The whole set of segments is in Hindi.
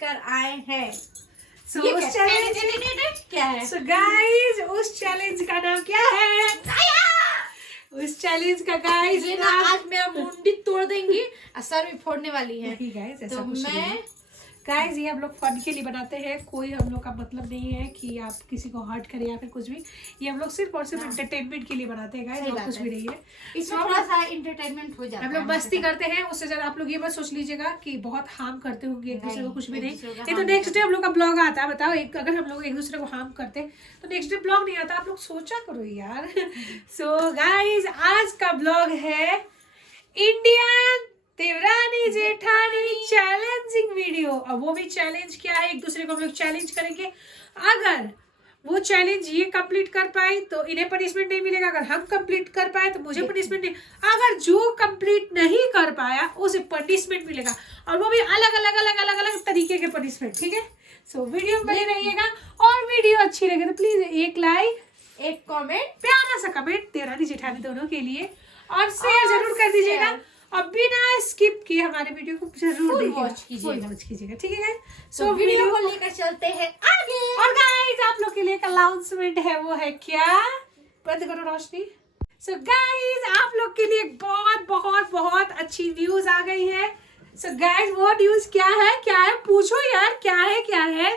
लेकर आए हैं। So, उस चैलेंज क्या है? So guys, उस चैलेंज का नाम क्या है? उस चैलेंज का गाइस ये ना आज मेरा मुंडी तोड़ देंगी और सर भी फोड़ने वाली है। नहीं गाइस, ऐसा तो कुछ नहीं है। गाइस, ये हम लोग फन के लिए बनाते हैं, कोई हम लोग का मतलब नहीं है कि आप किसी को हर्ट करें या फिर कुछ भी। ये हम लोग सिर्फ और सिर्फ एंटरटेनमेंट के लिए बनाते हैं गाइस, और कुछ भी नहीं है। इसमें थोड़ा सा एंटरटेनमेंट हो जाता है। हम लोग मस्ती करते हैं, उससे ज्यादा आप लोग ये मत सोच लीजिएगा कि बहुत हार्म करते होंगे एक दूसरे को, कुछ भी नहीं। तो नेक्स्ट डे हम लोग का ब्लॉग आता है, बताओ अगर हम लोग एक दूसरे को हार्म करते तो नेक्स्ट डे ब्लॉग नहीं आता। आप लोग सोचा करो यार। सो गाइस, आज का ब्लॉग है Indian Devrani Jethani challenging video. और वो भी चैलेंज क्या है, एक दूसरे को हम लोग चैलेंज करेंगे। अगर वो चैलेंज ये कंप्लीट कर पाए तो इन्हें पनिशमेंट नहीं मिलेगा, अगर हम कंप्लीट कर पाए तो मुझे पनिशमेंट नहीं। अगर जो कंप्लीट नहीं कर पाया उसे पनिशमेंट मिलेगा, और वो भी अलग अलग अलग अलग अलग तरीके के पनिशमेंट, ठीक है। सो वीडियो में बने रहिएगा, और वीडियो अच्छी लगे तो प्लीज एक लाइक, एक कमेंट, प्यारा सा कमेंट देवरानी जेठानी दोनों के लिए, और शेयर जरूर कर दीजिएगा। और बिना स्किप किए हमारे वीडियो को जरूर वॉच कीजिएगा, ठीक है। सो वीडियो को लेकर चलते हैं आगे। और गाइस, आप लोग के लिए एक अनाउंसमेंट है, वो है क्या? बंद करो रोशनी। सो गाइस, आप लोग के लिए बहुत बहुत बहुत अच्छी न्यूज आ गई है। सो गाइस, वो न्यूज क्या है पूछो यार, क्या है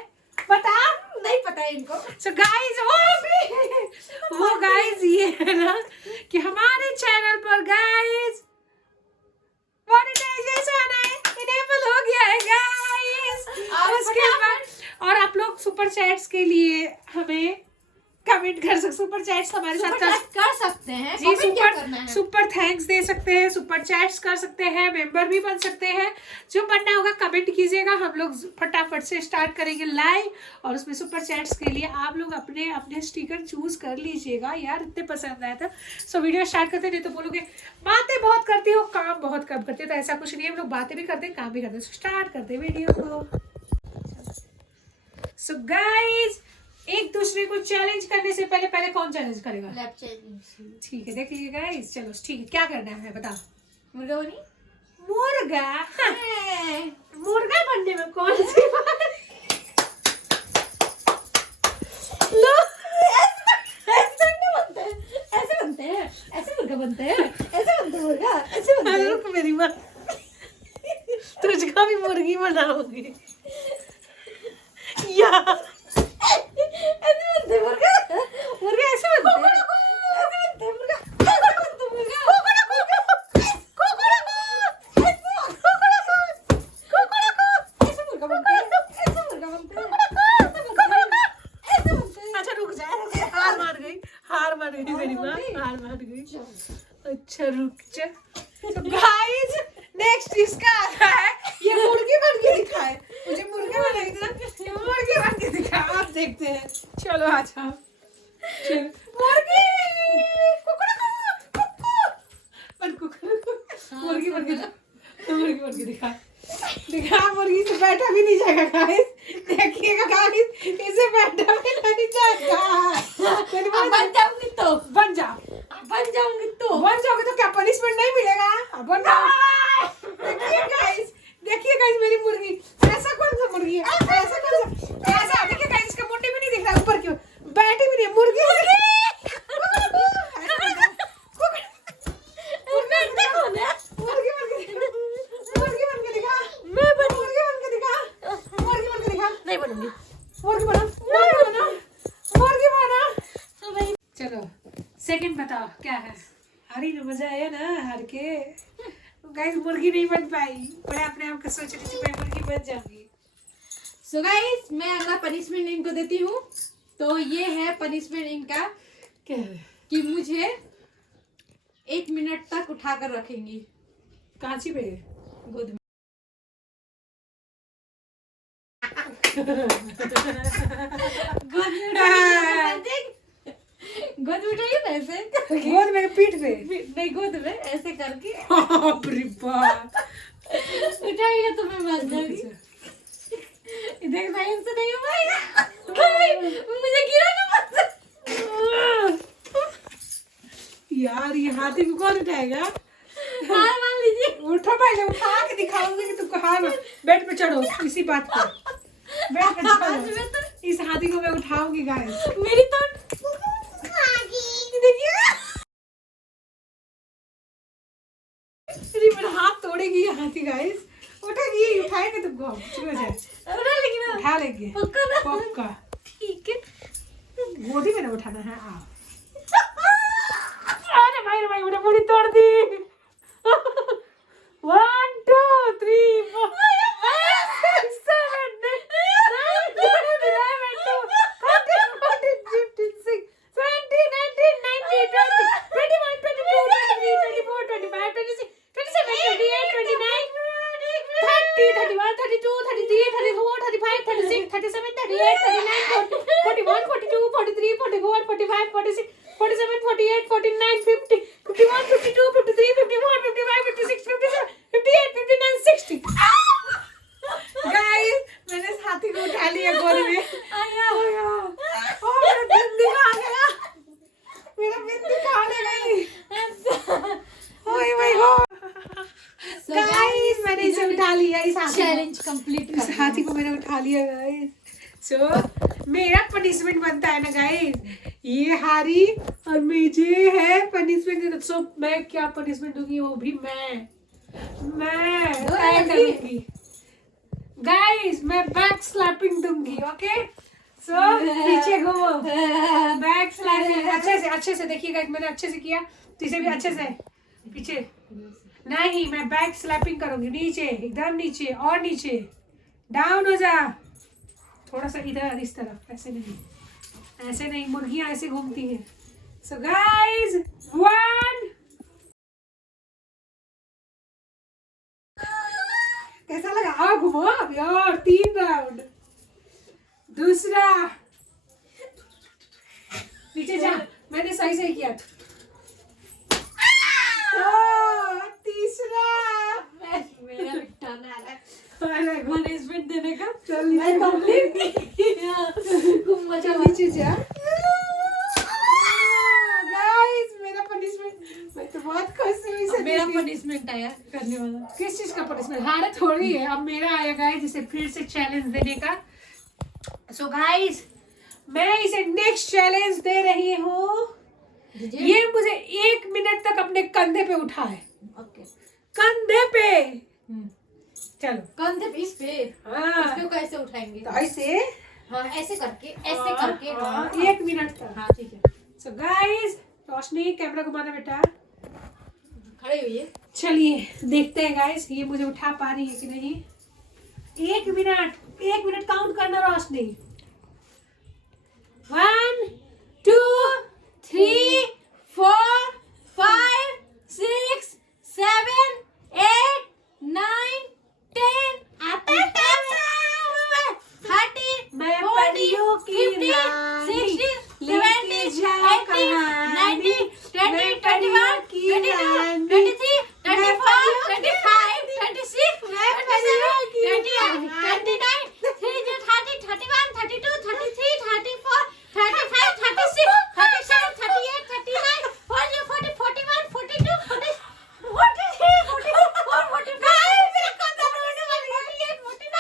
बता। नहीं पता है इनको। सो गाइस, वो गाइस ये है ना कि हमारे चैनल पर गाइस मोनेटाइजेशन इनेबल हो गया है गाइस। उसके बाद और आप लोग सुपर चैट्स के लिए हमें कमेंट कर सकते, सुपर चैट्स हमारे साथ कर सकते हैं जी। सुपर थैंक्स दे सकते हैं, सुपर चैट्स कर सकते हैं, मेंबर भी बन सकते हैं। जो बनना होगा कमेंट कीजिएगा, हम लोग फटाफट से स्टार्ट करेंगे लाइव। और उसमें सुपर चैट्स के लिए आप लोग अपने अपने स्टिकर चूज कर लीजिएगा यार, इतने पसंद आया था। सो वीडियो स्टार्ट करते, नहीं तो बोलोगे बातें बहुत करती हो काम बहुत कम करती हो, तो ऐसा कुछ नहीं है। हम लोग बातें भी करते हैं, काम भी करते हैं। स्टार्ट करते वीडियो को। सो गाइज, एक दूसरे को चैलेंज करने से पहले कौन चैलेंज करेगा? Lab challenge. ठीक है, देख लीजिए गाइस। चलो ठीक है, क्या करना है बताओ। मुर्गा बनी? मुर्गा? मुर्गा बनने में कौन सी बात? लो, ऐसे बनते हैं, ऐसे मुर्गा बनते हैं, ऐसे बनते हैं मुर्गा, ऐसे बनते हैं। रुक मेरी बात, तुझको भी मुर्गी बनाऊंगी यार। ऐसे बनते हैं मुर्गा, मुर्गा ऐसे बनते हैं, ऐसे बनते हैं मुर्गा, ऐसे बनते हैं मुर्गा, ऐसे मुर्गा बनते हैं, ऐसे मुर्गा बनते हैं, ऐसे बनते हैं। अच्छा रुक जा, हार मान गई मेरी माँ, हार मान गई। अच्छा रुक जा। तो गाइस, नेक्स्ट इसका आता है, ये मुर्गी बन के दिखाए। मुझे मुर्गा बनाएगा, ये मुर्गी बन के दिखा, आप देखते हैं। चलो आ जाओ। मुर्गी मुर्गी बन के मुर्गी बन के दिखा। मुर्गी से बैठा भी नहीं जाएगा गाइस, देखिएगा गाइस, इसे बैठा भी नहीं जाएगा। बन जाऊंगी तो बन जाओ, बन जाओगे तो क्या पनिशमेंट नहीं मिलेगा? बन जाओ। देखिए गाइस मेरी मुर्गी, ऐसा कौन सा मुर्गी है? ऐसा कौन सा? ऐसा देखिए गाइस, इसका मुंडी भी नहीं दिख रहा ऊपर क्यों, बैठी भी नहीं है मुर्गी। नहीं बनूंगी। चलो सेकंड बताओ क्या है? हारी ना, मजा आया ना हार के? गाइस, मुर्गी नहीं बन पाई, मैं अपने आप को सोच रही थी मैं मुर्गी बन जाऊंगी। सो गाइस, मैं अगला पनिशमेंट इनको देती हूँ। तो ये है पनिशमेंट इनका क्या है? कि मुझे 1 मिनट तक उठाकर रखेंगी कांची पे गोद में। गोद में उठाइए ना ऐसे, गोद में पीठ पे नहीं गोद में ऐसे करके बाप रे बाप। उठाइए तो मैं मर जाऊंगी। देख भाई, इनसे नहीं हो पाएगा भाई, मुझे गिरा ना मत। यार ये हाथी को कौन उठाएगा? हार मान लीजिए। उठा देखो पहले उठा के दिखाऊंगी कि तुमको। हाँ ना, बेड पे चढ़ो इसी बात पे, बेड पे चढ़ो। इस हाथी को मैं उठाऊंगी गाइस। मेरी तो देखिए मेरा हाथ तोड़ेगी ये हाथी गाइस। उठेगी, उठाएंगे तुमको हम, चुप हो जाए। लेकिन उठा लेंगे पक्का ना? पक्का। ठीक है। गोदी में ना उठाना है। आओ। अरे भाई मैंने पूरी तोड़ दी। 1 2 3 4 5 6 7 8 9 10 11 12 13 14 15 16 17 18 19 20 21 22 23 24 25 26 27 28 29 30 31 32 33 34 35 36 37 38 39 40 41 42 43 44 45 46 47 48 49 50 51 52 53 54 55 56 57 58 59 60। गाइस मैंने इस हाथी को उठा लिया गोद में। आया मेरा बिंदी खा गया, मेरा बिंदी खाने गई। ओए माय गॉड गाइस, मैंने इसे उठा लिया। इस हाथी चैलेंज कंप्लीट इस हाथी को मैंने उठा लिया गाइस। सो मेरा पनिशमेंट बनता है ना गाइस, ये हारी और मुझे है पनिशमेंट। सो मैं क्या पनिशमेंट दूंगी वो भी मैं तय करूंगी गाइस। मैं बैक स्लैपिंग दूंगी। ओके सो पीछे घूमो, बैक स्लैपिंग अच्छे से देखिएगा। मैंने अच्छे से किया तो इसे भी अच्छे से पीछे नहीं, मैं बैक स्लैपिंग करूंगी। नीचे, एकदम नीचे और नीचे, डाउन हो जा थोड़ा सा इधर, इस तरफ। ऐसे नहीं, मुर्गियां ऐसे घूमती हैं। सो गाइस 1 कैसा लगा? आओ घूमो अभी और 3 राउंड। दूसरा नीचे जा, मैंने सही किया। तीसरा मेरा भी टर्न आ रहा है पनिशमेंट देने का। चल मैं कंप्लीट खूब मजा नीचे जा। गाइस मेरा पनिशमेंट, मैं तो बहुत खुश हुई इसे मेरा देख के। पनिशमेंट आया करने वाला। किस चीज का पनिशमेंट? हारे थोड़ी है, अब मेरा आएगा है जिसे फिर से चैलेंज देने का। सो गाइस मैं इसे नेक्स्ट चैलेंज दे रही हूँ। ये मुझे 1 मिनट तक अपने कंधे पे उठाए। ओके कंधे पे चलो, कंधे पे, इस पे हाँ इसको कैसे उठाएंगे? तो ऐसे हाँ ऐसे करके हाँ 1 मिनट तक। हाँ ठीक है। सो गाइस रोशनी कैमरा घुमाना बेटा। खड़े हुई। चलिए देखते हैं गाइस ये मुझे उठा पा रही है कि नहीं। 1 मिनट काउंट करना रोशनी। 1 2 3 4 5 6 7 8 9 10 30 मैं 40 परियों की 50 रानी 60 लेके 70 जाओ 80 कहानी। 90 मैं 20 परियों 21 की 22 रानी। 23 मैं 24 परियों की 25 26 मैं परियों की 27 28 29 30 30 31 32 33 34 35 36 37 38 39 40 41 42 43 44 45 मेरा कंधा रोने वाली है। 48 49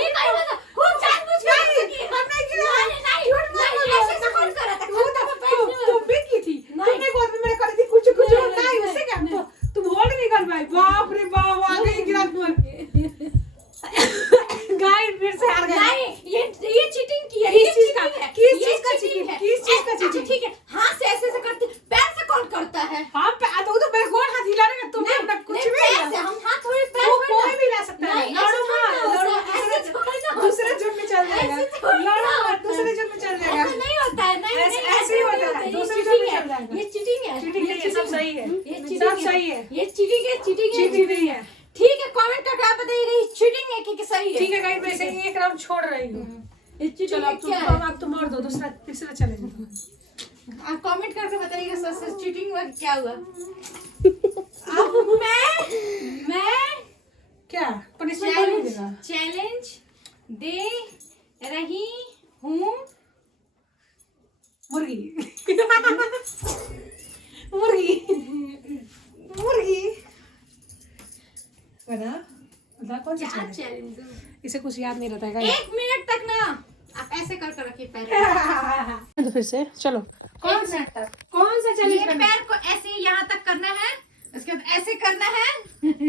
ये नहीं बता खूब जानबूझ के की हमने किया नहीं झूठ मत बोलो। ऐसे सपोर्ट करा था तुम भी की थी, तुमने गोद में मेरे कर दी कुछ नहीं उससे क्या तुम होल्ड नहीं कर पाई। बाप रे बाप आ गई गिरात पर। गाइस फिर से हार गए। नहीं ये चीटिंग की है। किस चीज का? किस ये चीज का cheating cheating? किस चीज का अच्छा cheating? ठीक है हाथ से ऐसे करते, पैर से कौन करता है? हाँ तो मेरे गोड़ हाथ हिला रहे तुम अपना कुछ नहीं, भी पैर से हम हाथ थोड़ी पैर वो में कोई भी ला सकता है। नहीं, लड़ो ऐसे मत, थोड़ी ना लड़ो होता है, ऐसे थोड़ी ना होता है। दूसरे जुर्म में चल जाएगा। ऐसे थोड़ी ना लड़ो होता मत, दूसरे जुर्म में चल ऐसा जाएगा। नहीं होता है। नहीं ऐसे- नहीं, ऐसे ही नहीं होता है, ये दूसरे cheating जुर्म में है, चल जाएगा। ये चीटिंग है। चीटिंग नहीं है, सब सही है। ये सब चीटिंग सही है। ये चीटिंग है। चीटिंग नहीं है। ठीक है कमेंट करके आप बताइए चीटिंग है कि सही है। ठीक है गाइस मैं इसे एक राउंड छोड़ रही हूँ। ये चीटिंग चलो है अब तुम क्या है? अब तुम और दो, तीसरा चलेगा। आप कमेंट करके बताइएगा सर चीटिंग हुआ कि क्या हुआ। अब मैं क्या पनिशमेंट कौन देगा? चैलेंज दे रही हूँ मुर्गी मुर्गी मुर्गी बना मतलब कौन सा क्या चैलेंज? चैलेंज दूं? इसे कुछ याद नहीं रहता है 1 मिनट तक ना आप ऐसे कर रखिए पैर तो फिर से चलो कौन सा तक कौन सा ये चैलेंज करना पैर को ऐसे यहाँ तक करना है, उसके बाद ऐसे करना है,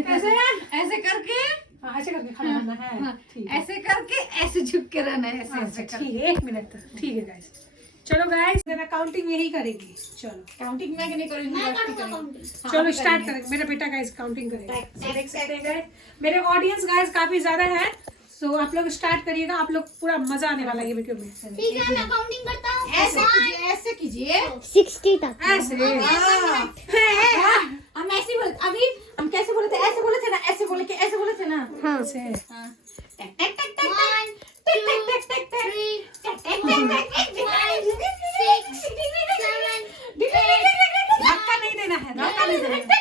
कैसे है? ऐसे करके हाँ ऐसे करके खड़ा करना है हाँ, ठीक है ऐसे करके ऐसे झुक के रहना है, ऐसे अच्छा ऐसे करके। ठीक है 1 मिनट तक ठीक है गाइस चलो गाइस मैं काउंटिंग यही करेगी चलो काउंटिंग मैं नहीं करूंगी, लड़की करेंगी। हाँ, चलो हम स्टार्ट करेंगे। करेंगे मेरा बेटा गाइस काउंटिंग करेगा Tag, देख सकते हैं guys, मेरे ऑडियंस गाइस काफी ज्यादा है सो आप लोग स्टार्ट करिएगा आप लोग पूरा मजा आने वाला है ये वीडियो में ठीक है मैं काउंटिंग करता हूँ ऐसे कीजिए 60 तक ऐसे हम ऐसे बोले अभी हम कैसे बोले थे, ऐसे बोले थे ना, ऐसे बोले के ऐसे बोले थे ना। ऐसे हाँ। टक टक टक टक 1 टक टक टक टक 3 टक टक टक टक 6 धक्का नहीं देना है धक्का नहीं देना है 19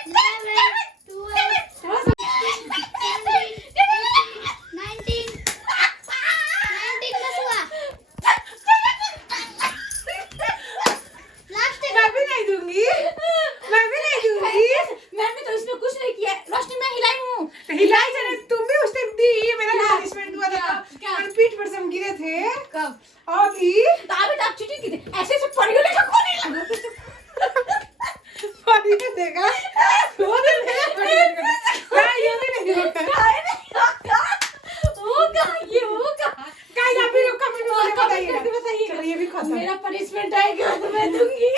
मैं भी नहीं दूंगी मैं भी नहीं दूंगी मैंने तो इसमें कुछ नहीं किया, रोशनी मैं हिलाई हूँ। हिलाई चले तुम भी उस टाइम दी मेरा क्या? पनिशमेंट हुआ था क्या? और पीठ पर से हम गिरे थे कब? अभी तो अभी तो आप चीटिंग की थी, ऐसे ऐसे पड़ी गई लेकिन कौन नहीं लगा। पानी में देगा वो तो मैं ये भी नहीं होता होगा ये होगा। गाइस आप भी लोग कमेंट में कमेंट बताइएगा करके बताइए। चलो ये भी खत्म मेरा पनिशमेंट आएगा तो मैं दूंगी।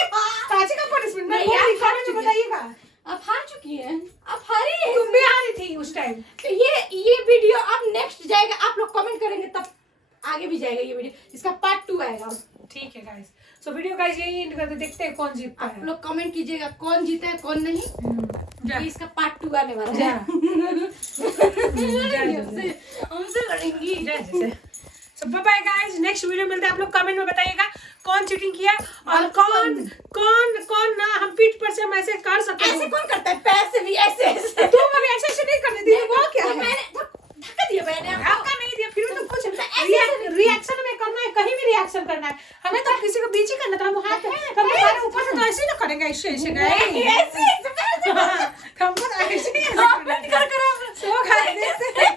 काची का पनिशमेंट मैं नहीं, बोली आप कमेंट में बताइएगा आप हार चुकी हैं, आप हारी हैं। तुम भी हारी थी उस टाइम तो ये वीडियो अब नेक्स्ट जाएगा, आप लोग कमेंट करेंगे तब आगे भी जाएगा ये वीडियो, इसका पार्ट 2 आएगा। ठीक है गाइस सो वीडियो गाइस यही एंड करते देखते हैं कौन जीतता आप है लोग कमेंट कीजिएगा कौन जीता है कौन नहीं। जा ये इसका पार्ट 2 आने वाला जा है। हमसे लड़ेंगी। So bye bye guys next video मिलते हैं आप लोग कमेंट में बताइएगा कौन चीटिंग किया और कौन कौन कौन ना हम पीठ पर से हम ऐसे कर सकते ऐसे हैं कौन करता है, पैर से भी ऐसे ऐसे। तुम अभी ऐसे नहीं करने दी वो क्या तो है मैंने धक्का दिया मैंने आपको। धक्का नहीं दिया फिर भी तो कुछ रिएक्शन में करना है कहीं भी रिएक्शन करना है हमें तो किसी को बीच ही करना था हम हाथ हम हमारे ऊपर से तो ऐसे ही ना करेंगे ऐसे ऐसे गए ऐसे ऐसे पैर से। हमको तो ऐसे ही कमेंट कर कर आप सो गाइस